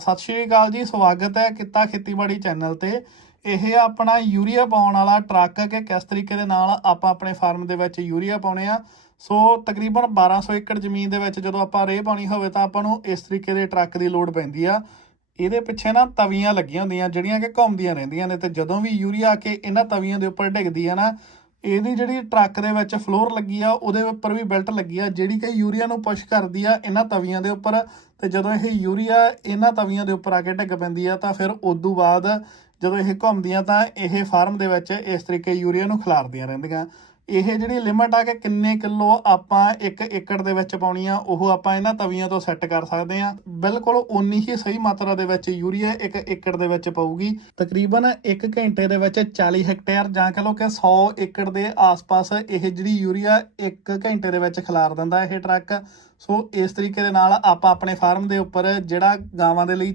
ਸਤਿ ਸ਼੍ਰੀ ਅਕਾਲ ਜੀ, ਸਵਾਗਤ ਹੈ ਕਿੱਤਾ ਖੇਤੀਬਾੜੀ ਚੈਨਲ ਤੇ। ਇਹ ਆਪਣਾ ਯੂਰੀਆ ਪਾਉਣ ਵਾਲਾ ਟਰੱਕ ਕਿ ਕਿਸ ਤਰੀਕੇ ਦੇ ਨਾਲ ਆਪਾਂ ਆਪਣੇ ਫਾਰਮ ਦੇ ਵਿੱਚ ਯੂਰੀਆ ਪਾਉਣੇ ਆ। ਸੋ ਤਕਰੀਬਨ 1200 ਏਕੜ ਜ਼ਮੀਨ ਦੇ ਵਿੱਚ ਜਦੋਂ ਆਪਾਂ ਰੇਹ ਪਾਉਣੀ ਹੋਵੇ ਤਾਂ ਆਪਾਂ ਨੂੰ ਇਸ ਤਰੀਕੇ ਦੇ ਟਰੱਕ ਦੀ ਲੋੜ ਪੈਂਦੀ ਆ। ਇਹਦੇ ਪਿੱਛੇ ਨਾ ਤਵੀਆਂ ਲੱਗੀਆਂ ਹੁੰਦੀਆਂ, ਜਿਹੜੀਆਂ ਕਿ ਘੁੰਮਦੀਆਂ ਰਹਿੰਦੀਆਂ ਨੇ ਤੇ ਜਦੋਂ ਵੀ ਯੂਰੀਆ ਆ ਕੇ ਇਹਨਾਂ ਤਵੀਆਂ ਦੇ ਉੱਪਰ ਡਿੱਗਦੀ ਆ ਨਾ ਇਹਦੀ ਜਿਹੜੀ ਟਰੱਕ ਦੇ ਵਿੱਚ ਫਲੋਰ ਲੱਗੀ ਆ, ਉਹਦੇ ਉੱਪਰ ਵੀ ਬੈਲਟ ਲੱਗੀ ਆ, ਜਿਹੜੀ ਕਿ ਯੂਰੀਆ ਨੂੰ ਪੁਸ਼ ਕਰਦੀ ਆ ਇਹਨਾਂ ਤਵੀਆਂ ਦੇ ਉੱਪਰ। ਤੇ ਜਦੋਂ ਇਹ ਯੂਰੀਆ ਇਹਨਾਂ ਤਵੀਆਂ ਦੇ ਉੱਪਰ ਆ ਕੇ ਡਿੱਗ ਪੈਂਦੀ ਆ, ਤਾਂ ਫਿਰ ਉਦੋਂ ਬਾਅਦ ਜਦੋਂ ਇਹ ਘੁੰਮਦੀਆਂ, ਤਾਂ ਇਹ ਫਾਰਮ ਦੇ ਵਿੱਚ ਇਸ ਤਰੀਕੇ ਯੂਰੀਆ ਨੂੰ ਖਿਲਾਰਦੀਆਂ ਰਹਿੰਦੀਆਂ। ਇਹ ਜਿਹੜੀ ਲਿਮਟ ਆ ਕਿ ਕਿੰਨੇ ਕਿਲੋ ਆਪਾਂ 1 ਏਕੜ ਦੇ ਵਿੱਚ ਪਾਉਣੀ ਆ, ਉਹ ਆਪਾਂ ਇਹਨਾਂ ਤਵੀਆਂ ਤੋਂ ਸੈੱਟ ਕਰ ਸਕਦੇ ਆ। ਬਿਲਕੁਲ ਉਨੀ ਹੀ ਸਹੀ ਮਾਤਰਾ ਦੇ ਵਿੱਚ ਯੂਰੀਆ 1 ਏਕੜ ਦੇ ਵਿੱਚ ਪਊਗੀ। ਤਕਰੀਬਨ 1 ਘੰਟੇ ਦੇ ਵਿੱਚ 40 ਹੈਕਟੇਅਰ ਜਾਂ ਕਹ ਲਓ ਕਿ 100 ਏਕੜ ਦੇ ਆਸ-ਪਾਸ ਇਹ ਜਿਹੜੀ ਯੂਰੀਆ 1 ਘੰਟੇ ਦੇ ਵਿੱਚ ਖਿਲਾਰ ਦਿੰਦਾ ਇਹ ਟਰੱਕ। ਸੋ ਇਸ ਤਰੀਕੇ ਦੇ ਨਾਲ ਆਪਾਂ ਆਪਣੇ ਫਾਰਮ ਦੇ ਉੱਪਰ ਜਿਹੜਾ ਗਾਵਾਂ ਦੇ ਲਈ